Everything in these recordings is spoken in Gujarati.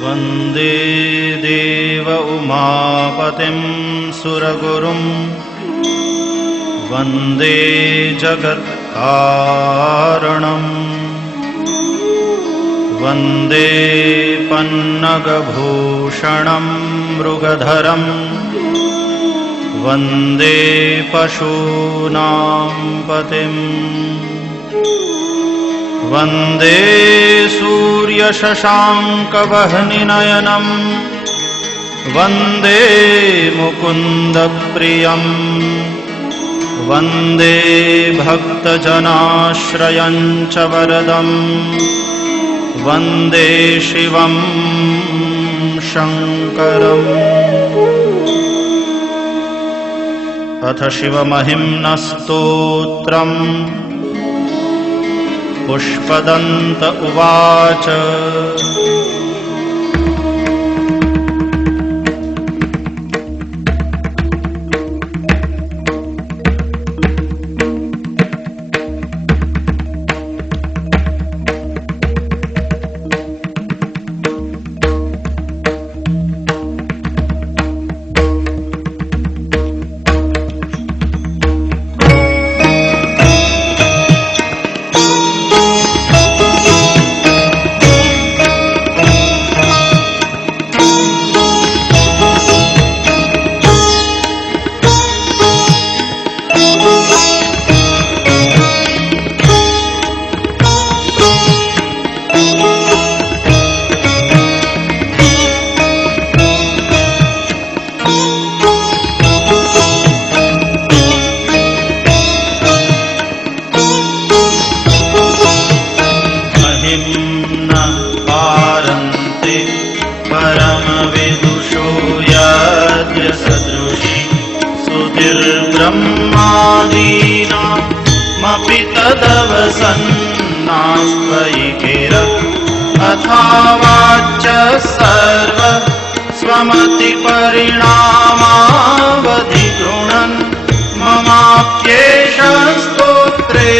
वन्दे देव उमापतिं सुरगुरुं वन्दे जगत्कारणम् वन्दे पन्नगभूषणं मृगधरं वन्दे पशूनां पतिम् वन्दे सूर्यशशाङ्कवह्निनयनं वन्दे मुकुन्दप्रियं वन्दे भक्तजनाश्रयं च वरदं वन्दे शिवं शङ्करम्। अथ शिवमहिम्नस्तोत्रम्। पुष्पदन्त उवाच ब्रह्मादीनामपि तदवसन्नास्त्वयि किर अथावाच्य सर्व स्वमतिपरिणामावधिगृह्णन् ममाप्येष स्तोत्रे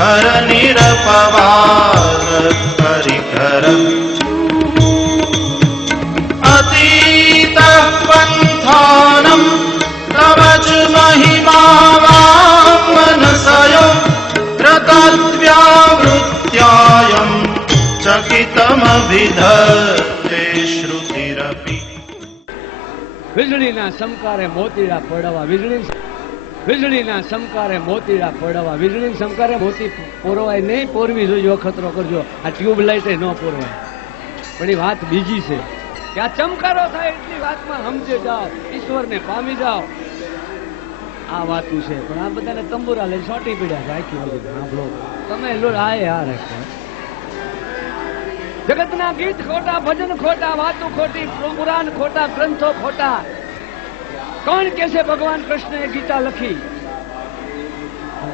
हरनिरपवादपरिकर अतीतः पन्थानं तव च महिमावाङ्मनसयो रतद्व्यावृत्यायं चकितमभिधत्ते श्रुतिरपि। વીજળીના સમકારે મોતીડા પડવા, વીજળીના સમકારે મોતીડા પડવા, વીજળીના સમકારે મોતી પોરવાય નહીં, પોરવી જોઈએ, ખતરો કરજો. આ ટ્યુબલાઇટ ન પોરવાય. પણ એ વાત બીજી છે કે આ ચમકારો થાય એટલી વાતમાં સમજે જાઓ, ઈશ્વરને પામી જાઓ. આ વાતું છે. પણ આ બધાને તંબુરા લઈને સોટી પીડ્યા છે આખી બધી. સાંભળો તમે આ રાખો. જગતના ગીત ખોટા, ભજન ખોટા, વાતો ખોટી, પુરાણ ખોટા, ગ્રંથો ખોટા. કોણ કે છે ભગવાન કૃષ્ણએ ગીતા લખી?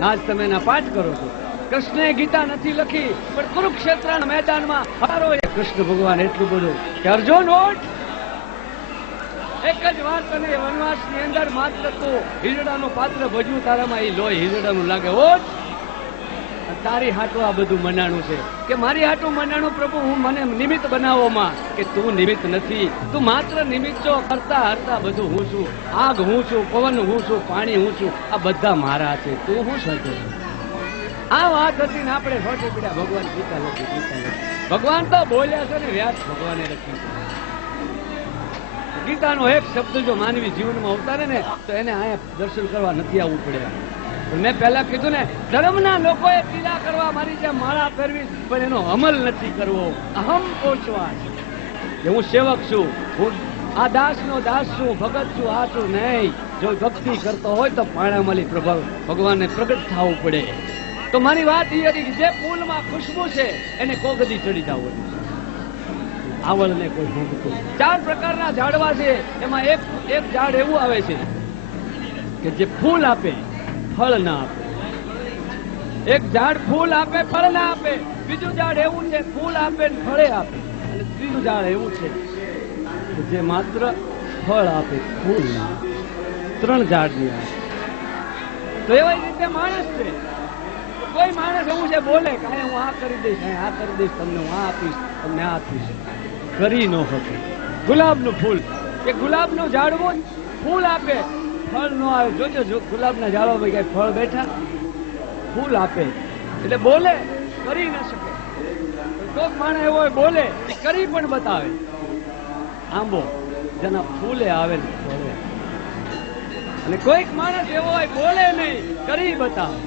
આજ તમે એના પાઠ કરો છો. કૃષ્ણએ ગીતા નથી લખી, પણ કુરુક્ષેત્રના મેદાનમાં હારો કૃષ્ણ ભગવાન એટલું બધું કે અર્જુન ઓઠ, એક જ વાર તને વનવાસની અંદર માત્ર તું હિજડાનું પાત્ર ભજવું, તારામાં એ લોહી હિજડાનું લાગે. ઓઠ, તારી હાટું આ બધું મનાણું છે કે મારી હાટું મનાણું પ્રભુ, હું મને નિમિત્ત બનાવોમાં કે તું નિમિત્ત નથી. તું માત્ર નિમિત્તો કરતા હરતા બધું હું છું. આગ હું છું, પવન હું છું, પાણી હું છું. આ બધા મારા છે. તું હું સાથે છું. આ વાત હતી ને આપણે ખોટી પીડ્યા. ભગવાન ગીતા લખી, ગીતા લખી. ભગવાન તો બોલ્યા છે ને વ્યાસ ભગવાને લખી. ગીતાનો એક શબ્દ જો માનવી જીવનમાં ઉતારે ને તો એને અહીંયા દર્શન કરવા નથી આવવું પડે. મેં પહેલા કીધું ને, ધર્મના લોકોએ ટીલા કરવા, મારી જેમ માળા ફેરવી, પણ એનો અમલ નથી કરવો. અહમ પહોંચવા કે હું સેવક છું, હું આ દાસનો દાસ છું, ભગત છું, આ છું નહીં. જો ભક્તિ કરતો હોય તો પાણામાલી પ્રભાવ ભગવાનને પ્રગટ થવું પડે. તો મારી વાત એ હતી કે જે ફૂલમાં ખુશ્બુ છે એને કોગદી ચડી જવું. આવળને કોઈ ભોગતું. 4 પ્રકારના ઝાડવા છે, એમાં એક ઝાડ એવું આવે છે કે જે ફૂલ આપે, ફળ ના આપે. એક ઝાડ ફૂલ આપે, ફળ ના આપે. બીજું ઝાડ એવું છે ફૂલ આપે ને ફળે આપે. અને ત્રીજું ઝાડ એવું છે જે માત્ર ફળ આપે, ફૂલ ના આપે. 3 ઝાડની વાત. તો એવી રીતે માણસ છે. કોઈ માણસ એવું છે બોલે કે હું આ કરી દઈશ, આ કરી દઈશ, તમને હું આ આપીશ, તમને આ આપીશ. કરી ન શકે. ગુલાબનું ફૂલ, કે ગુલાબનું ઝાડવું ફૂલ આપે, ફળ ન આવે. જોજો જો ગુલાબના ઝાડવા કઈ ફળ બેઠા, ફૂલ આપે એટલે બોલે, કરી ન શકે. કોઈક માણસ એવો હોય બોલે, કરી પણ બતાવે. આંબો જેના ફૂલે આવે ને ફળે. અને કોઈક માણસ એવો હોય બોલે નહીં, કરી બતાવે.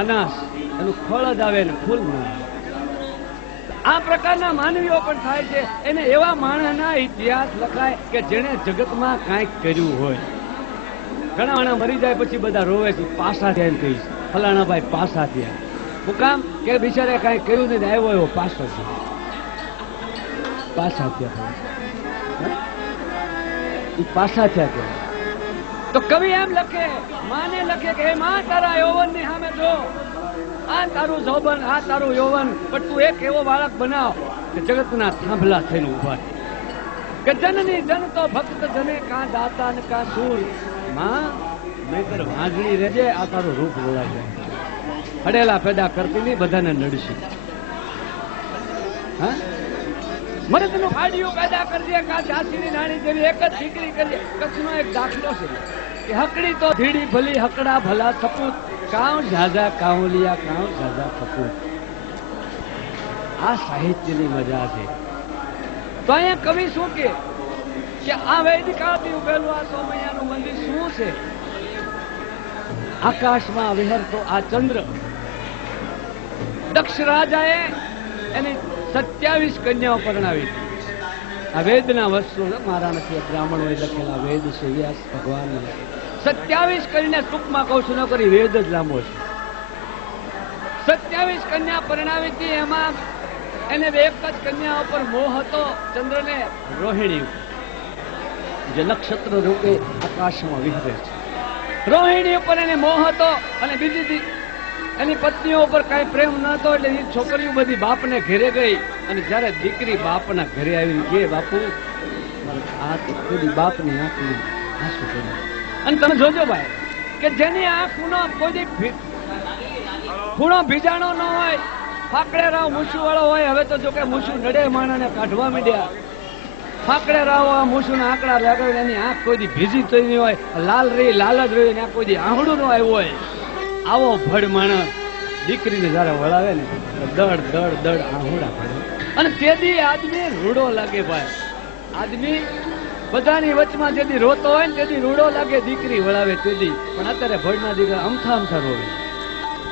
અનાસ એનું ફળ જ આવે ને ફૂલ ના આવે. આ પ્રકારના માનવીઓ પણ થાય છે. એને એવા માણસના ઇતિહાસ લખાય કે જેણે જગતમાં કાંઈક કર્યું હોય. ઘણા માણસ મરી જાય પછી બધા રોવે છે, પાસા થયા એમ કહીશ, ફલાણા ભાઈ પાસા થયા. હું કામ કે બિચારે કાંઈ કર્યું નથી, આવ્યો એવો પાસો છે, પાસા થયા. એ પાસા થયા કે તો કવિ એમ લખે, માને લખે કે હે માં તારા યૌવન ની સામે જો, આ તારું જોબન, આ તારું યૌવન, પણ તું એક એવો બાળક બનાવ કે જગતના થાંભલા થઈને ઉભા છે. કે જનની જન તો ભક્ત જને, કાં દાતા ને કાં સૂર. માં નહીતર વાંજણી રહેજે, આ તારું રૂપ બોલાય જાય. હડેલા પેદા કરતી નહીં, બધાને નડશી. હા, મરદનું ફાડિયું પેદા કરજે, કાં ઝાંસીની રાણી જેવી એક જ દીકરી કરજે. કચ્છનો એક દાખલો છે કે હકડી તો ધીડી ભલી, હકડા ભલા સપૂત, કાઉ ઝાઝા કાઉલિયા, કાઉ ઝાઝા સપૂત. આ સાહિત્યની મજા છે. તો અહીંયા કવિ શું કે આ વૈદિક કાળથી ઉભેલું આ સોમૈયાનું મંદિર શું છે? આકાશમાં વિહરતો આ ચંદ્ર. દક્ષ રાજાએ એની 27 કન્યાઓ પરણાવી. આ વેદના વસ્તુ મારા નથી, બ્રાહ્મણોએ લખેલા વેદ છે, વ્યાસ ભગવાન 27 કન્યા. ટૂંકમાં કહું છું, ન કરી વેદ જ લાંબો છે. 27 કન્યા પરણાવી હતી. એમાં એને એક જ કન્યા ઉપર મોહ હતો, ચંદ્રને, રોહિણી, જે નક્ષત્ર રૂપે આકાશમાં વિહરે છે. રોહિણી ઉપર એને મોહ હતો. અને બીજી એની પત્નીઓ ઉપર કઈ પ્રેમ ન હતો, એટલે એ છોકરીઓ બધી બાપને ઘેરે ગઈ. અને જયારે દીકરી બાપના ઘરે આવી, કે બાપુ આ દીકરી બાપની આંખની આંસુ કર્યું. અને તમે જોજો ભાઈ કે જેની આંખનો કોઈ ખૂણો ભીજાણો ન હોય, ફાકડે રાવ મૂછું વાળો હોય. હવે તો જો કે મૂછું નડે માણસને કાઢવા માંડ્યા. ફાકડે રાવ મૂછું ના આંકડા લાગે, એની આંખ કોઈ દી ભીજી તો નહીં હોય, લાલ રહી લાલ જ રહી, ને કોઈ દી આંગળું ન આવ્યું હોય. આવો ભડ માણસ દીકરીને જયારે વળાવે ને, દડ દડ દડ આહુડા પડે. અને તેથી આદમી રૂડો લાગે ભાઈ. આદમી બધાની વચમાં જેથી રોતો હોય ને તેથી રૂડો લાગે, દીકરી વળાવે તેથી. પણ અત્યારે ભડના દીકરા અમથા અમથા રોવે.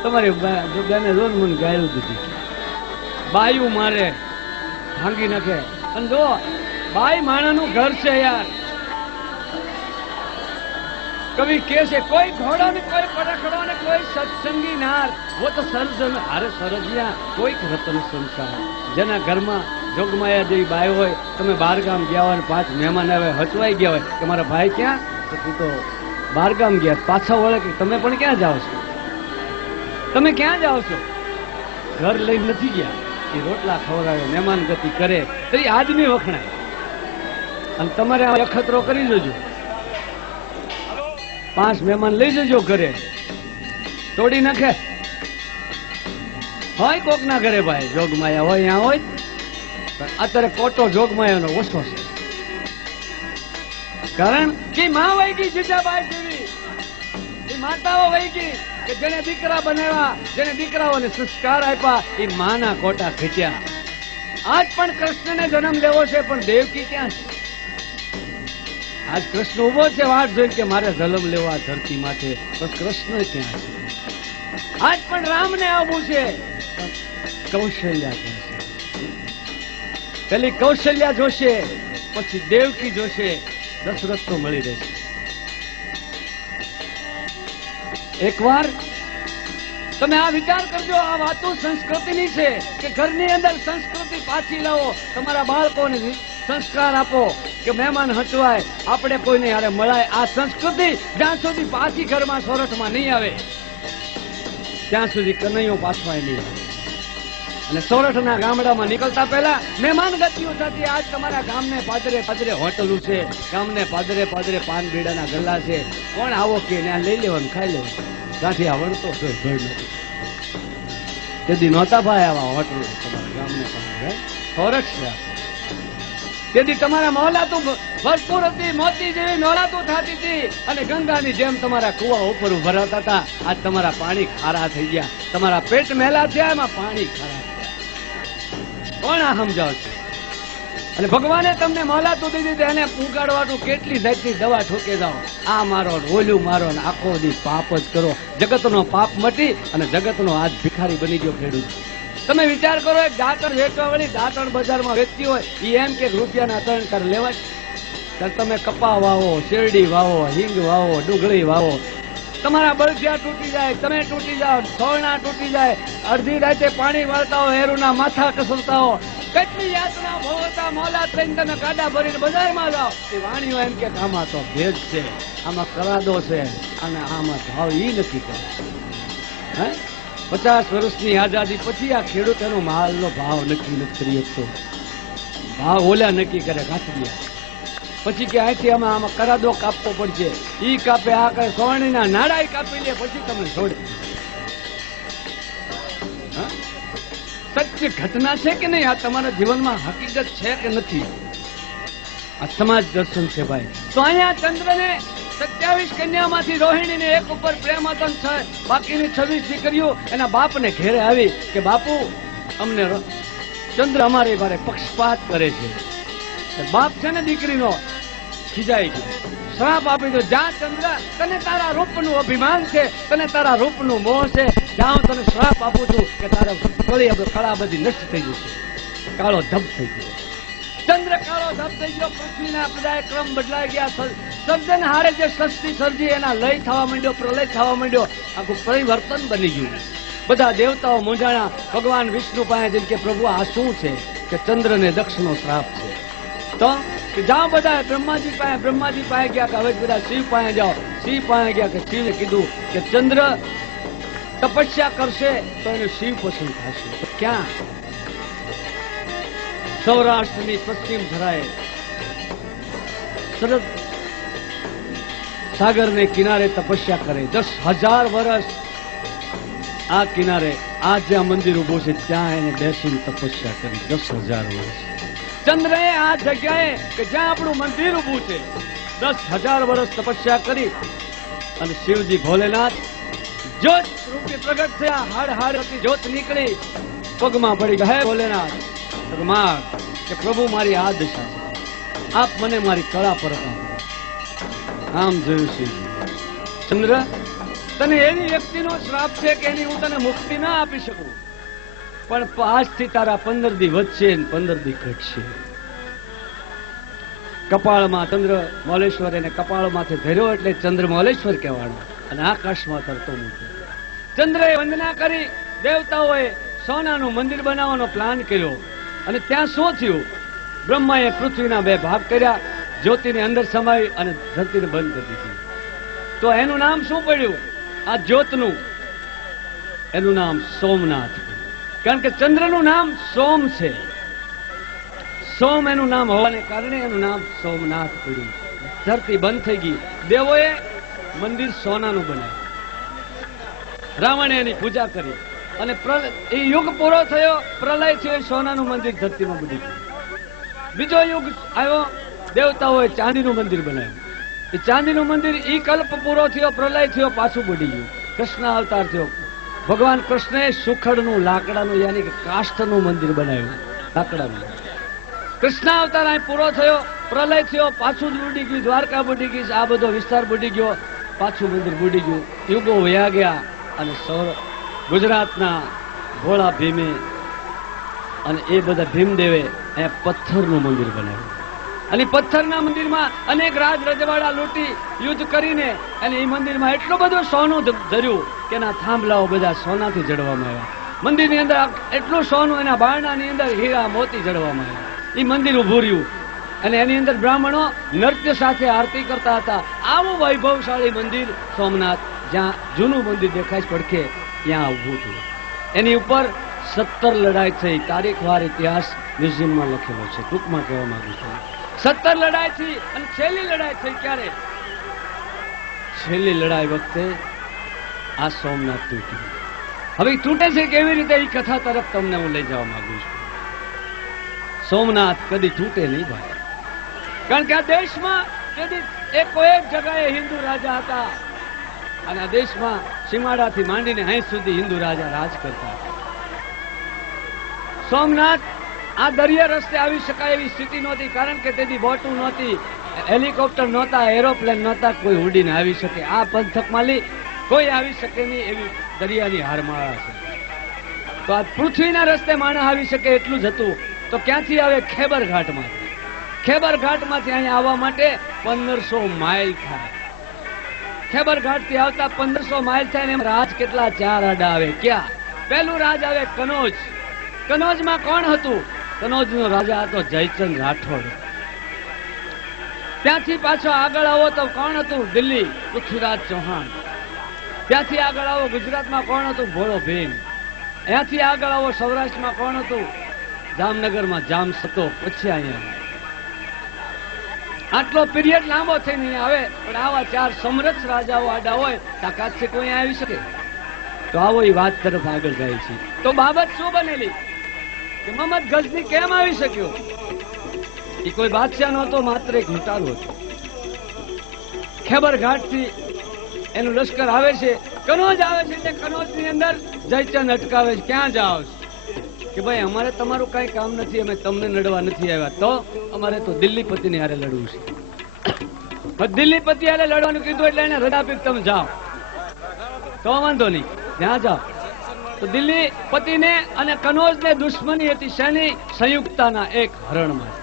તમારી જોગાને જોન મને ગાયું દીધી, બાયું મારે ભાંગી નાખે. અને જો બાઈ માણાનું ઘર છે યાર. કવિ કે છે કોઈ ઘોડો ને કોઈ પરખડો ને કોઈ સત્સંગી નાર, वो तो સર્જન હારે સરજ્યા કોઈક રતન સંસાર. જેના ઘરમાં જોગમાયા જેવી બાઈ હોય, તમે બહારગામ ગયા હોય, 5 મહેમાન આવે, હચવાઈ ગયા હોય કે મારા ભાઈ ક્યાં, તો તું તો બહારગામ ગયા. પાછા વળે કે તમે પણ ક્યાં જાઓ છો, તમે ક્યાં જાઓ છો? ઘર લઈને નથી ગયા. એ રોટલા ખવડાવે, મહેમાન ગતિ કરે, તો એ આદમી વખણાય. અને તમારે અખતરો કરી જોજો, 5 મહેમાન લઈ જજો ઘરે, તોડી નાખે. હોય કોક ના ઘરે ભાઈ જોગમાયા હોય, અહીંયા હોય. અત્યારે કોટો જોગમાયાનો ઓછો છે, કારણ કે માં વહી ગઈ જીજાબાઈ જેવી. એ માતાઓ વહી ગઈ કે જેને દીકરા બનાવ્યા, જેને દીકરાઓને સંસ્કાર આપ્યા, એ માના કોટા ખેંચ્યા. આજ પણ કૃષ્ણને જન્મ લેવો છે, પણ દેવકી ક્યાં છે? આજ કૃષ્ણ ઉભો છે વાટ જોઈને કે મારે જન્મ લેવા ધરતી માટે, પણ કૃષ્ણ ક્યાં છે? આજ પણ રામને આવવું છે, કૌશલ્યા ક્યાં છે? પેલી કૌશલ્યા જોશે, પછી દેવકી જોશે, દશરથ તો મળી રહેશે. એકવાર તમે આ વિચાર કરજો, આ વાતો સંસ્કૃતિની છે કે ઘરની અંદર સંસ્કૃતિ પાછી લાવો. તમારા બાળકોને સંસ્કાર આપો કે મહેમાન હચવાય, આપણે કોઈને યારે મળાય. આ સંસ્કૃતિ જ્યાં સુધી પાછી ઘરમાં સોરઠમાં નહીં આવે, ત્યાં સુધી કનૈયો પાછવાય નહીં. અને સોરઠના ગામડામાં નીકળતા પહેલા મહેમાન ગતિઓ થતી. આજ તમારા ગામને પાદરે પાદરે હોટલું છે, ગામને પાદરે પાદરે પાન બીડાના ગલ્લા છે. કોણ આવો કે ત્યાં લઈ લેવાનું, ખાઈ લેવાનું. ત્યાંથી આવડતો ભળ નથી. તેથી નહોતા ભાઈ આવા હોટલ તમારા ગામને પાસે ફરક છે. તેથી તમારા મોહલાતું ભરપૂર હતી, મોતી જેવી નોરાતું થતી હતી અને ગંગાની જેમ તમારા કુવા ઉપર ભરાતા હતા. આજ તમારા પાણી ખારા થઈ ગયા, તમારા પેટ મેલા થયા, એમાં પાણી ખારા થયા. કોણ આ સમજાવશે? અને ભગવાને તમને મોહલાતું દીધી એને ઉગાડવાનું કેટલી જાતની દવા ઠોકે જાઓ, આ મારો ઓલું મારો ને આખો દી પાપ જ કરો. જગતનો પાપ મટી અને જગતનો આજ ભિખારી બની ગયો ખેડૂત. તમે વિચાર કરો, એક દાંતણ વેચવા વાળી દાંતણ બજારમાં વેચતી હોય એ એમ કે રૂપિયાના 3 કર લેવા. તમે કપા વાવો, શેરડી વાવો, હિંગ વાવો, ડુંગળી વાવો, તમારા બળદિયા તૂટી જાય, તમે તૂટી જાઓ, છોડના તૂટી જાય, અડધી રાતે પાણી વાળતા હો, હેરુના માથા કસરતા હો, કેટલી યાતના ભોગવતા મોલા થઈને તમે ગાડા ભરીને બજારમાં જાઓ. એ વાણીઓ એમ કે આમાં તો ભેજ છે, આમાં કરાદો છે અને આમાં ભાવ ઈ નક્કી કરે. હે 50 વર્ષની આઝાદી પછી આ ખેડૂત એનો માલનો ભાવ નક્કી નથી કરી શકતો. ભાવ ઓલા નક્કી કરે કાચડિયા. પછી કે અહીંથી આમાં કરાદો કાપવો પડશે, ઈ કાપે, આ કરે, સોણીના નાડા કાપી લે, પછી તમને છોડે. સત્ય ઘટના છે કે નહીં? આ તમારા જીવનમાં હકીકત છે કે નથી? આ સમાજ દર્શન છે ભાઈ. તો અહીંયા ચંદ્રને 27 કન્યામાંથી રોહિણીને એક ઉપર પ્રેમ હતો, બાકીની 26 દીકરીઓ એના બાપને ઘેરે આવી કે બાપુ અમને ચંદ્ર અમારી બારે પક્ષપાત કરે છે. બાપ છે ને દીકરીનો ખીજાઈ ગયો, શ્રાપ આપી દો, જા ચંદ્ર, તને તારા રૂપનું અભિમાન છે, તને તારા રૂપનું મોહ છે, જા હું તને શ્રાપ આપું છું કે તારા કળા બધી નષ્ટ થઈ જશે. કાળો ધબ થઈ ગયો, ચંદ્ર કાળો ધબ થઈ ગયો. પૃથ્વીના બધાએ ક્રમ બદલાઈ ગયા. સર્જન હારે જે સૃષ્ટિ સર્જી એના લય થવા માંડ્યો, પ્રલય થવા માંડ્યો, આખું પરિવર્તન બની ગયું. બધા દેવતાઓ મૂંઝાણા. ભગવાન વિષ્ણુ પાસે જેમ કે પ્રભુ આ શું છે? કે ચંદ્ર ને દક્ષનો શ્રાપ છે. તો જાઓ બધા બ્રહ્માજી પાસે ગયા કે હવે બધા શિવ પાસે જાઓ. શિવ પાસે ગયા કે શિવે કીધું કે ચંદ્ર તપસ્યા કરશે તો એને શિવ પસંદ થશે. તો ક્યાં? સૌરાષ્ટ્રની પશ્ચિમ ધરાએ સરદ સાગરને કિનારે તપસ્યા કરે. 10,000 વર્ષ આ કિનારે આ જ્યાં મંદિર ઉભું છે ત્યાં એને બેસીને તપસ્યા કરી. 10,000 વર્ષ ચંદ્રએ આ જગ્યાએ કે જ્યાં આપણું મંદિર ઉભું છે 10,000 વર્ષ તપસ્યા કરી અને શિવજી ભોલેનાથ જ્યોત રૂપે પ્રગટ થયા. હાડ જ્યોત નીકળી, પગમાં પડી ગયા. હે ભોલેનાથ, કે પ્રભુ મારી આ દશા છે, આપ મને મારી કળા પર આમ જોયું શિવજી. ચંદ્ર, તને એવી વ્યક્તિનો શ્રાપ છે કે એની હું તને મુક્તિ ના આપી શકું, પણ આજથી તારા 15 દી વધશે ને 15 દી ઘટશે. કપાળમાં ચંદ્ર મોલેશ્વર એને કપાળમાંથી ધર્યો એટલે ચંદ્ર મોલેશ્વર કહેવાનો અને આકાશમાં તરતો મૂક્યો. ચંદ્રએ વંદના કરી. દેવતાઓએ સોનાનું મંદિર બનાવવાનો પ્લાન કર્યો અને ત્યાં શું થયું? બ્રહ્માએ પૃથ્વીના 2 ભાગ કર્યા, જ્યોતિને અંદર સમાવી અને ધરતીને બંધ કરી દીધી. તો એનું નામ શું પડ્યું? આ જ્યોતનું એનું નામ સોમનાથ. કારણ કે ચંદ્રનું નામ સોમ છે. સોમ એનું નામ હોવાને કારણે એનું નામ સોમનાથ પડ્યું. ધરતી બંધ થઈ ગઈ. દેવોએ મંદિર સોનાનું બનાવ્યું. રાવણે એની પૂજા કરી અને એ યુગ પૂરો થયો, પ્રલય થયો, સોનાનું મંદિર ધરતીમાં બની ગયું. બીજો યુગ આવ્યો, દેવતાઓએ ચાંદીનું મંદિર બનાવ્યું. એ ચાંદીનું મંદિર ઈ કલ્પ પૂરો થયો, પ્રલય થયો, પાછું બની ગયું. કૃષ્ણ અવતાર થયો. ભગવાન કૃષ્ણએ સુખડનું લાકડાનું યાની કે કાષ્ઠનું મંદિર બનાવ્યું, લાકડાનું. કૃષ્ણ અવતાર અહીં પૂરો થયો, પ્રલય થયો, પાછું જ બુડી ગયું. દ્વારકા બુડી ગઈ, આ બધો વિસ્તાર બુડી ગયો, પાછું મંદિર બુડી ગયું. યુગો વયા ગયા અને ગુજરાતના ભોળા ભીમે અને એ બધા ભીમદેવે અહીંયા પથ્થરનું મંદિર બનાવ્યું. અને પથ્થરના મંદિરમાં અનેક રાજ રજવાડા લૂંટી યુદ્ધ કરીને અને એ મંદિરમાં એટલું બધું સોનું ધર્યું કે એના થાંભલાઓ બધા સોનાથી જડવામાં આવ્યા. મંદિરની અંદર એટલું સોનું, એના બારણાની અંદર હીરા મોતી જડવામાં આવ્યા. એ મંદિર ઉભું રહ્યું અને એની અંદર બ્રાહ્મણો નૃત્ય સાથે આરતી કરતા હતા. આવું વૈભવશાળી મંદિર સોમનાથ, જ્યાં જૂનું મંદિર દેખાય પડખે, ત્યાં ઉભું થયું. એની ઉપર 17 લડાઈ થઈ. તારીખવાર ઇતિહાસ મ્યુઝિયમમાં લખેલો છે. ટૂંકમાં કહેવા માંગુ છું, 17 લડાઈ થઈ અને છેલ્લી લડાઈ થઈ ક્યારે? છેલ્લી લડાઈ વખતે આ સોમનાથ તૂટ્યું. હવે તૂટે છે કેવી રીતે એ કથા તરફ તમને હું લઈ જવા માંગુ છું. સોમનાથ કદી તૂટે નહીં ભાઈ, કારણ કે આ દેશમાં એક જગાએ હિન્દુ રાજા હતા અને આ દેશમાં સીમાડાથી માંડીને અહીં સુધી હિન્દુ રાજા રાજ કરતા હતા. સોમનાથ આ દરિયા રસ્તે આવી શકાય એવી સ્થિતિ નહોતી, કારણ કે તેથી બોટું નહોતી, હેલિકોપ્ટર નહોતા, એરોપ્લેન નહોતા, કોઈ ઉડીને આવી શકે. આ પંથકમાલી કોઈ આવી શકે નહીં એવી દરિયાની હારમાળા છે. તો આ પૃથ્વીના રસ્તે માણસ આવી શકે એટલું જ હતું. તો ક્યાંથી આવે? ખેબર ઘાટમાંથી. ખેબર ઘાટમાંથી અહીંયા આવવા માટે 1500 માઇલ થાય. ખેબર ઘાટથી આવતા 1500 માઇલ થાય ને એમ રાજ કેટલા? 4 આડા આવે. ક્યાં? પહેલું રાજ આવે કનોજ. કનોજમાં કોણ હતું? કનોજનો રાજા હતો જયચંદ રાઠોડ. ત્યાંથી પાછો આગળ આવો તો કોણ હતું? દિલ્હી, પૃથ્વીરાજ ચૌહાણ. ત્યાંથી આગળ આવો ગુજરાતમાં કોણ હતું? ભોળો ભીમ. ત્યાંથી આગળ આવો સૌરાષ્ટ્રમાં કોણ હતું? જામનગરમાં જામ સતો. પછી અહીંયા આટલો પીરિયડ લાંબો થઈને આવે, પણ આવા 4 સમરથ રાજાઓ આડા હોય, તાકાતથી કોઈ આવી શકે? તો આવો એ વાત તરફ આગળ જાય છે. તો બાબત શું બનેલી કે મોહમ્મદ ગઝની કેમ આવી શક્યો? એ કોઈ બાદશાહ નહોતો, માત્ર એક લૂંટારો હતો. ખેબર ઘાટથી એનું લશ્કર આવે છે, કનોજ આવે છે. એટલે કનોજની અંદર જયચંદ અટકાવે છે. ક્યાં જાઓ કે ભાઈ અમારે તમારું કઈ કામ નથી, અમે તમને લડવા નથી આવ્યા. તો અમારે તો દિલ્હીપતિને હારે લડવું છે. દિલ્હીપતિ હારે લડવાનું કીધું એટલે એને રજા આપી, તમે જાઓ. તો વાંધો નહીં, ત્યાં જાઓ. તો દિલ્હીપતિને અને કનોજને દુશ્મની હતી શેની? સંયુક્તાના એક હરણમાં.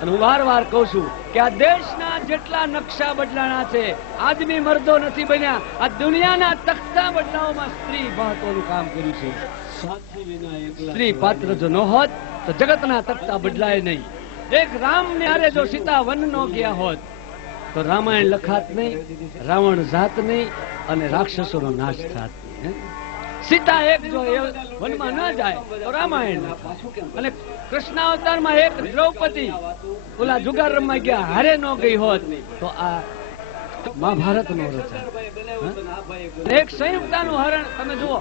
અને હું વાર કહું છું કે આ દેશના જેટલા નકશા બદલાણા છે, આદમી મર્દો નથી બન્યા. આ દુનિયાના તખ્તા બદલાવમાં સ્ત્રી મહત્વનું કામ કર્યું છે. સ્ત્રી પાત્ર જો ન હોત તો જગતના તખ્તા બદલાય નહીં. એક રામ ને હારે જો સીતા વન નો ગયા હોત તો રામાયણ લખાત નહીં, રાવણ જાત નહીં અને રાક્ષસોનો નાશ થાત. સીતા એક જો વનમાં ન જાય તો રામાયણ અને કૃષ્ણાવતારમાં એક દ્રૌપદી ઓલા જુગાર રમવા ગયા હારે ન ગઈ હોત તો આ મહાભારત નો રચાય. એક સંયુક્તાનું હરણ તમે જુઓ,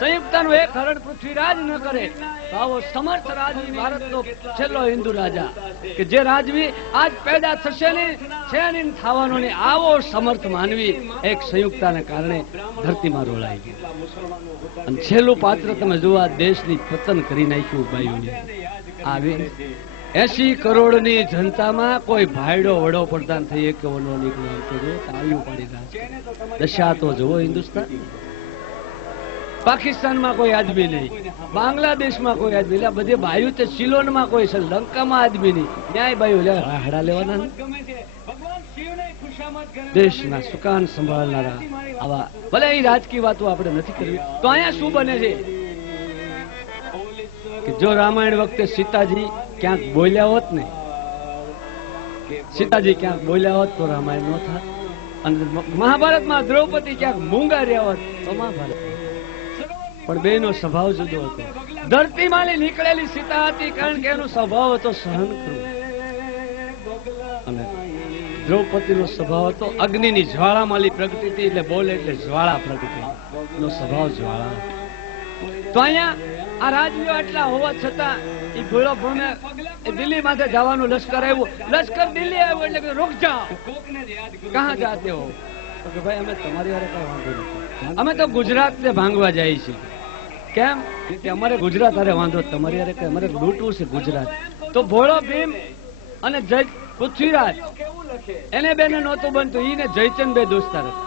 સંયુક્તાનું એક હરણ પૃથ્વીરાજ ન કરે તો આવો સમર્થ રાજવી ભારતનો છેલ્લો હિન્દુ રાજા કે જે રાજવી આજ પેદા થશે ને છે ને થવાનો ને, આવો સમર્થ માનવી એક સંયુક્તાને કારણે ધરતીમાં રોલાઈ ગઈ. અને છેલ્લું પાત્ર તમે જુઓ, દેશની પતન કરી નાખ્યું બાયુને. આવી 80 કરોડની જનતામાં કોઈ ભાઈડો વડો પ્રધાન થઈ કે ઓલો નીકળ્યો તો જો તાળીઓ પાડી રહ્યા. દશા તો જુઓ હિન્દુસ્તાન. પાકિસ્તાનમાં કોઈ આદમી નહીં, બાંગ્લાદેશમાં કોઈ આદમી નહીં, બધી બાયુ તે સિલોનમાં કોઈ છે, લંકામાં આદમી નહીં. ન્યાય બાયુ હાડા લેવાના. દેશના સુકાન સંભાળનારા આવા ભલે એ રાજકીય વાતો આપણે નથી કરવી. તો અહીંયા શું બને છે કે જો રામાયણ વખતે સીતાજી ક્યાંક બોલ્યા હોત ને, સીતાજી ક્યાંક બોલ્યા હોત તો રામાયણ ન થાત. અને મહાભારતમાં દ્રૌપદી ક્યાંક મૂંગા રહ્યા હોત તો મહાભારત. પણ બેનો સ્વભાવ જુદો હતો. ધરતીમાંથી નીકળેલી સીતા હતી કારણ કે એનો સ્વભાવ હતો સહન કરવું, અને દ્રૌપદીનો સ્વભાવ હતો અગ્નિની જ્વાળામાલી પ્રગતિ એટલે બોલે એટલે જ્વાળા પ્રગતિ, એનો સ્વભાવ જ્વાળા. તો અહીંયા આ રાજવીઓ આટલા હોવા છતાં એ ઘોડો ભમે દિલ્હી માથે જવાનું લશ્કર આવ્યું. લશ્કર દિલ્હી આવ્યું એટલે કે રૂક જાઓ, કહા જાતે હો? કે ભાઈ અમે તમારી વારે કઈ વાંધો નથી, અમે તો ગુજરાતને ભાંગવા જઈએ છીએ. કેમ કે અમારે ગુજરાત હારે વાંધો, તમારી હારે કઈ અમારે લૂંટવું છે ગુજરાત. તો ભોળો ભીમ અને જય પૃથ્વીરાજ એને બેને નહોતું બનતું, ઈને જયચંદ બે દોસ્તાર હતા.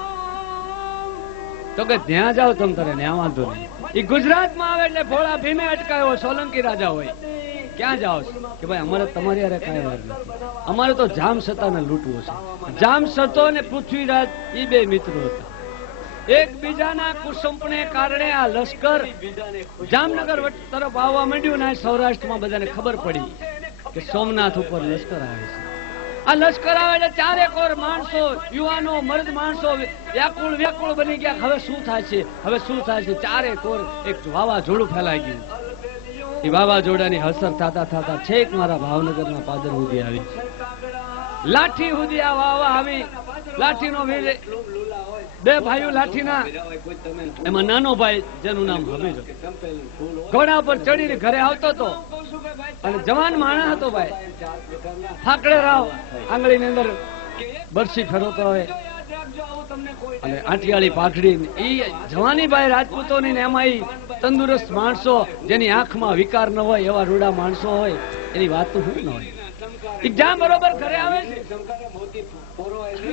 તો કે ત્યાં જાઓ તમ તારે, ત્યાં વાંધો નહીં. એ ગુજરાતમાં આવે એટલે ભોળા ભીમે અટકાયો, સોલંકી રાજા હોય. ક્યાં જાઓ કે ભાઈ અમારે તમારી હારે કાંઈ વાર નથી, અમારે તો જામ સતાને લૂંટવું છે. જામ સતો અને પૃથ્વીરાજ એ બે મિત્રો હતા. એકબીજાના કુસંપને કારણે આ લશ્કર જામનગર તરફ આવવા માંડ્યું ને સૌરાષ્ટ્રમાં બધાને ખબર પડી કે સોમનાથ ઉપર લશ્કર આવે છે. આ લશ્કર આવે એટલે ચારેકોર માણસો, યુવાનો, મર્દ માણસો વ્યાકુળ વ્યાકુળ બની ગયા. હવે શું થાય છે, હવે શું થાય છે? ચારેકોર એક વાવાઝોડું ફેલાઈ ગયું. એ વાવાઝોડાની અસર થતા થતા છેક મારા ભાવનગરના પાદર સુધી આવી, લાઠી સુધી આ વાવા આવી. લાઠીનો વીર બે ભાઈઓ લાઠીના, એમાં નાનો ભાઈ જેનું નામ હમીર ઘોડા ઉપર ચડીને ઘરે આવતો હતો અને જવાન માણસ હતો ભાઈ, ફાકડે રાવ આંગળીની અંદર બરછી ફેરવતો હોય અને આંટિયાળી પાઘડી. એ જવાની ભાઈ રાજપૂતોની ને એમાં તંદુરસ્ત માણસો જેની આંખમાં વિકાર ન હોય એવા રૂડા માણસો હોય, એની વાત તો શું ન હોય. જ્યાં બરોબર ઘરે આવે છે